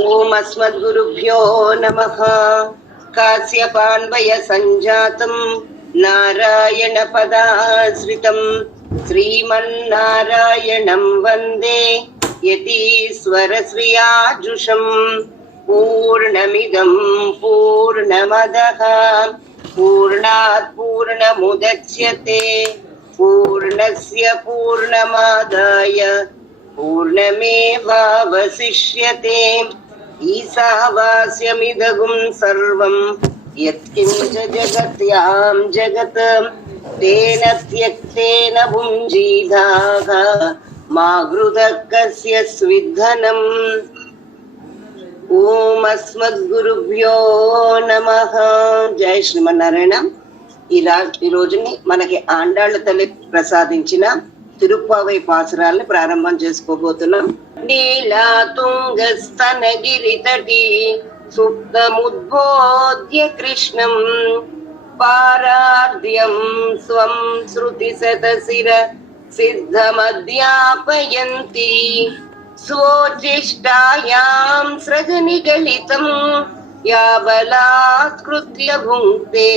ஓம் அஸ்மத்குருப்யோ நமः. காஸ்யபான்வய சஞ்சாதம் நாராயண பதாஸ்ரிதம் ஸ்ரீமன்னாராயணம் வந்தே யதீஸ்வரஸ்ரீயாஜுஷம். பூர்ணமிதம் பூர்ணமதः பூர்ணாத் பூர்ணமுதச்யதே பூர்ணஸ்ய பூர்ணமாதாய பூர்ணமேவாவசிஷ்யதே. ஈசாவாஸ்யமிதகும் சர்வம் யத்கிஞ்ச ஜகத்யாம் ஜகத் தேன த்யக்தேன புஞ்சீதாக மா க்ருதः கஸ்ய ஸ்வித்தனம். ஓம் அஸ்மத்குருభ్యో நமః. జై శ్రీమన్నారాయణ. ఈ రోజుని మనకి ఆండాళ్ళ తల్లి ప్రసాదించిన తిరుప్పావై పాసురాల్ని ప్రారంభం చేసుకోబోతున్నాం. నీలా తుంగస్తనగిరి తటి సుప్తముద్బోధ్య కృష్ణం పారార్ధ్యం స్వం శృతి శతశిర సిద్ధమధ్యాపయంతి స్వోచిష్టాయాం సృజనిగళితం యాబలాత్కృత్య భుంక్తే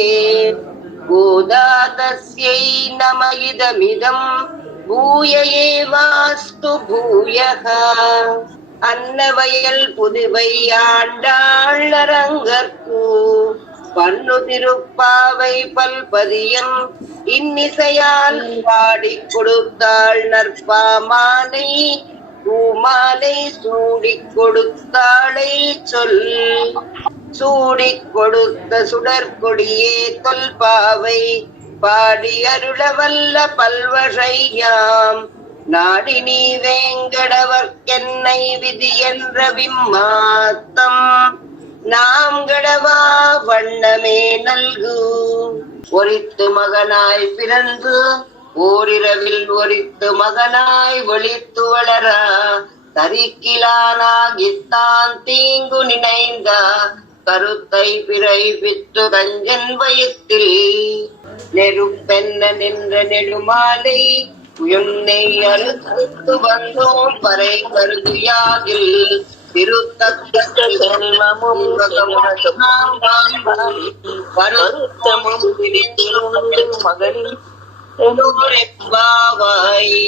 గోదా తస్యై నమ ఇదమిదం பூய ஏவாஸ்து பூயக. அன்னவயல் புதுவை ஆண்டாளரங்கற்கு பண்ணு திருப்பாவை பல்பதியம் இன்னிசையால் பாடி கொடுத்தாள் நற்பாமாலை பூமாலை சூடிக் கொடுத்தாளை சொல். சூடிக் கொடுத்த சுடற்கொடியே தொல்பாவை பாடி அருளவல்ல பல்வகையாம் நாடி நீ வேங்கடவர்க்கென்னை விதி என்ற விம்மாத்தம் நாம் கடவா வண்ணமே நல்கு. ஒரித்து மகனாய் பிறந்து ஓரிரவில் ஒரித்து மகனாய் ஒளித்து வளர தரிக்கிலானாகித்தான் தீங்கு நினைந்த கருத்தை பிறப்பித்து கஞ்சன் வயத்தில் நெருப்பென்ன நின்ற நெடுமாலை உயர்னை அறுத்து வந்தோம் பறை கருதியாகில் திருத்தமும் வருத்தமும் மகளிர் பாவாய்